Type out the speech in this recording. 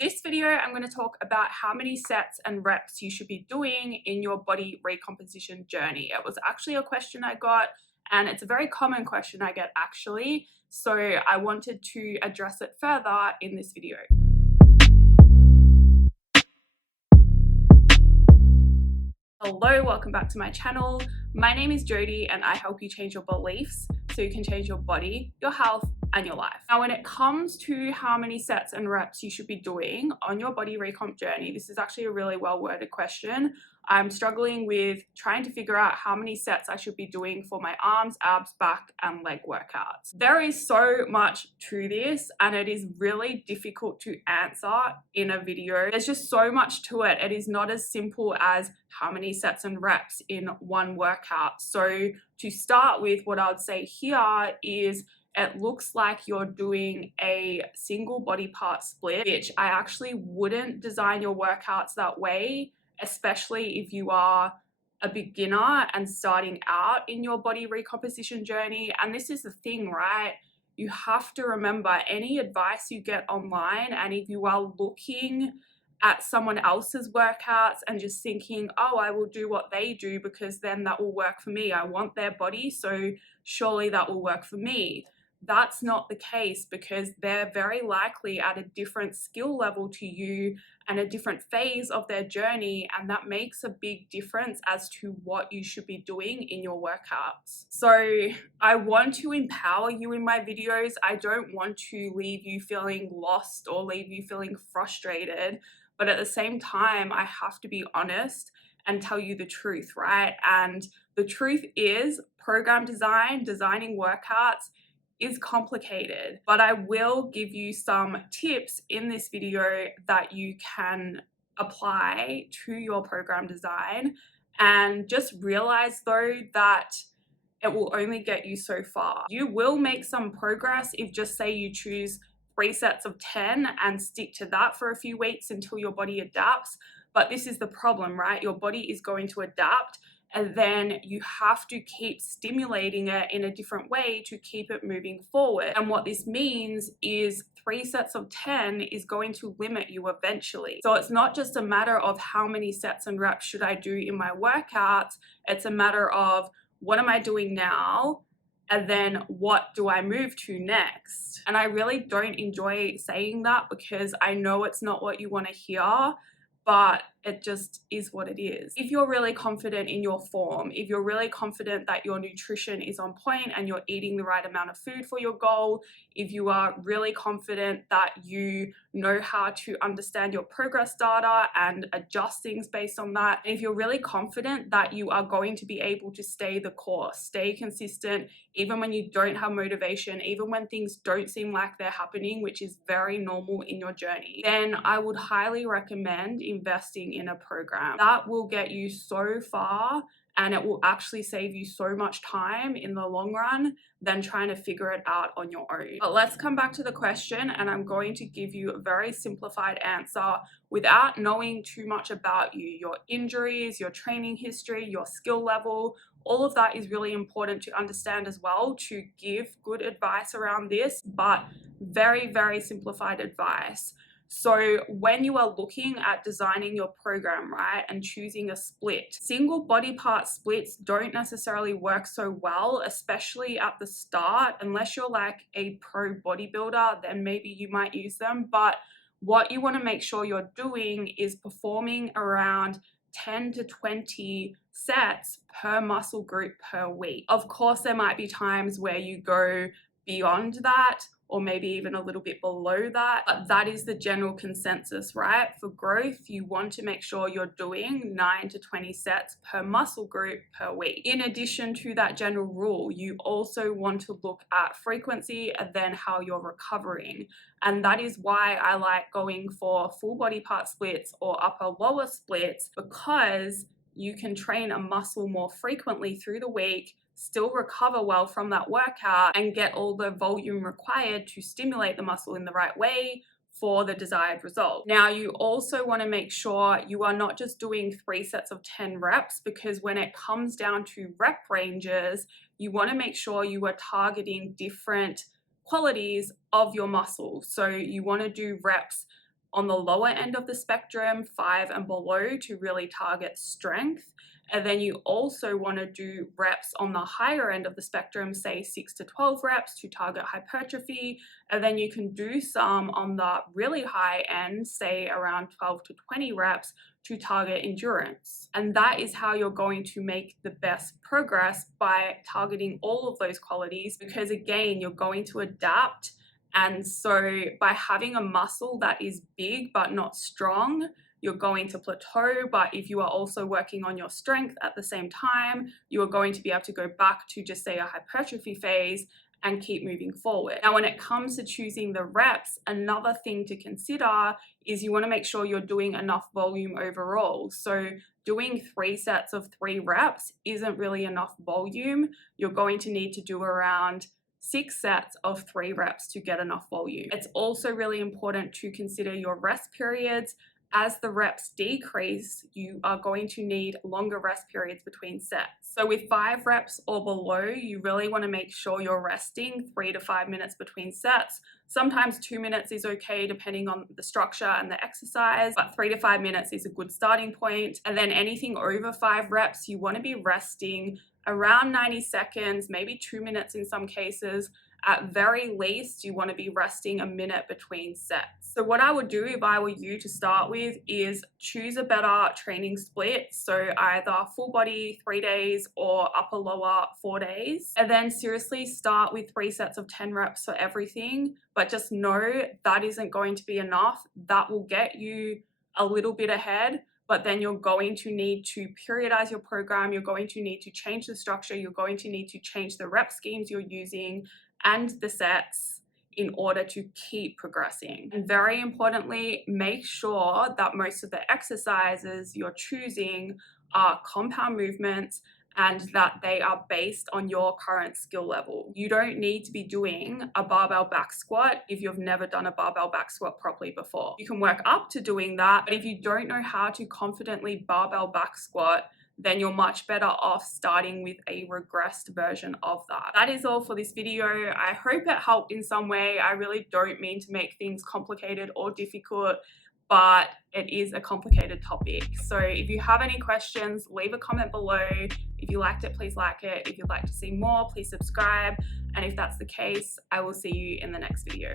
This video, I'm going to talk about how many sets and reps you should be doing in your body recomposition journey. It was actually a question I got, and it's a very common question I get actually, so I wanted to address it further in this video. Hello, welcome back to my channel. My name is Jodie and I help you change your beliefs so you can change your body, your health, and your life. Now, when it comes to how many sets and reps you should be doing on your body recomp journey, this is actually a really well-worded question. I'm struggling with trying to figure out how many sets I should be doing for my arms, abs, back, and leg workouts. There is so much to this, and it is really difficult to answer in a video. There's just so much to it. It is not as simple as how many sets and reps in one workout. So to start with, what I would say here is it looks like you're doing a single body part split, which I actually wouldn't design your workouts that way, especially if you are a beginner and starting out in your body recomposition journey. And this is the thing, right? You have to remember any advice you get online, and if you are looking at someone else's workouts and just thinking, oh, I will do what they do because then that will work for me. I want their body, so surely that will work for me. That's not the case, because they're very likely at a different skill level to you and a different phase of their journey, and that makes a big difference as to what you should be doing in your workouts. So I want to empower you in my videos. I don't want to leave you feeling lost or leave you feeling frustrated, but at the same time, I have to be honest and tell you the truth, right? And the truth is program design, designing workouts, is complicated, but I will give you some tips in this video that you can apply to your program design. And just realize though that it will only get you so far. You will make some progress if, just say, you choose 3 sets of 10 and stick to that for a few weeks until your body adapts. But this is the problem, right? Your body is going to adapt, and then you have to keep stimulating it in a different way to keep it moving forward. And what this means is 3 sets of 10 is going to limit you eventually. So it's not just a matter of how many sets and reps should I do in my workouts, it's a matter of what am I doing now, and then what do I move to next? And I really don't enjoy saying that because I know it's not what you want to hear, but it just is what it is. If you're really confident in your form, if you're really confident that your nutrition is on point and you're eating the right amount of food for your goal, if you are really confident that you know how to understand your progress data and adjust things based on that, and if you're really confident that you are going to be able to stay the course, stay consistent, even when you don't have motivation, even when things don't seem like they're happening, which is very normal in your journey, then I would highly recommend investing in a program. That will get you so far, and it will actually save you so much time in the long run than trying to figure it out on your own. But let's come back to the question, and I'm going to give you a very simplified answer without knowing too much about you, your injuries, your training history, your skill level. All of that is really important to understand as well, to give good advice around this, but very, very simplified advice. So when you are looking at designing your program, right, and choosing a split, single body part splits don't necessarily work so well, especially at the start. Unless you're like a pro bodybuilder, then maybe you might use them. But what you want to make sure you're doing is performing around 10 to 20 sets per muscle group per week. Of course, there might be times where you go beyond that, or maybe even a little bit below that, but that is the general consensus, right? For growth, you want to make sure you're doing 9 to 20 sets per muscle group per week. In addition to that general rule, you also want to look at frequency and then how you're recovering. And that is why I like going for full body part splits or upper lower splits, because you can train a muscle more frequently through the week, still recover well from that workout, and get all the volume required to stimulate the muscle in the right way for the desired result. Now, you also want to make sure you are not just doing 3 sets of 10 reps, because when it comes down to rep ranges, you want to make sure you are targeting different qualities of your muscle. So you want to do reps on the lower end of the spectrum, 5 and below, to really target strength. And then you also want to do reps on the higher end of the spectrum, say 6 to 12 reps to target hypertrophy. And then you can do some on the really high end, say around 12 to 20 reps to target endurance. And that is how you're going to make the best progress, by targeting all of those qualities, because again, you're going to adapt. And so by having a muscle that is big but not strong, you're going to plateau. But if you are also working on your strength at the same time, you are going to be able to go back to just say a hypertrophy phase and keep moving forward. Now, when it comes to choosing the reps, another thing to consider is you want to make sure you're doing enough volume overall. So doing 3 sets of 3 reps isn't really enough volume. You're going to need to do around 6 sets of 3 reps to get enough volume. It's also really important to consider your rest periods. As the reps decrease, you are going to need longer rest periods between sets. So with 5 reps or below, you really want to make sure you're resting 3 to 5 minutes between sets. Sometimes 2 minutes is okay depending on the structure and the exercise, but 3 to 5 minutes is a good starting point. And then anything over 5 reps, you want to be resting around 90 seconds, maybe 2 minutes in some cases. At very least, you want to be resting a minute between sets. So what I would do if I were you to start with is choose a better training split. So either full body 3 days or upper lower 4 days. And then seriously start with 3 sets of 10 reps for everything. But just know that isn't going to be enough. That will get you a little bit ahead, but then you're going to need to periodize your program. You're going to need to change the structure. You're going to need to change the rep schemes you're using and the sets in order to keep progressing. And very importantly, make sure that most of the exercises you're choosing are compound movements and that they are based on your current skill level. You don't need to be doing a barbell back squat if you've never done a barbell back squat properly before. You can work up to doing that, but if you don't know how to confidently barbell back squat, then you're much better off starting with a regressed version of that. That is all for this video. I hope it helped in some way. I really don't mean to make things complicated or difficult, but it is a complicated topic. So if you have any questions, leave a comment below. If you liked it, please like it. If you'd like to see more, please subscribe. And if that's the case, I will see you in the next video.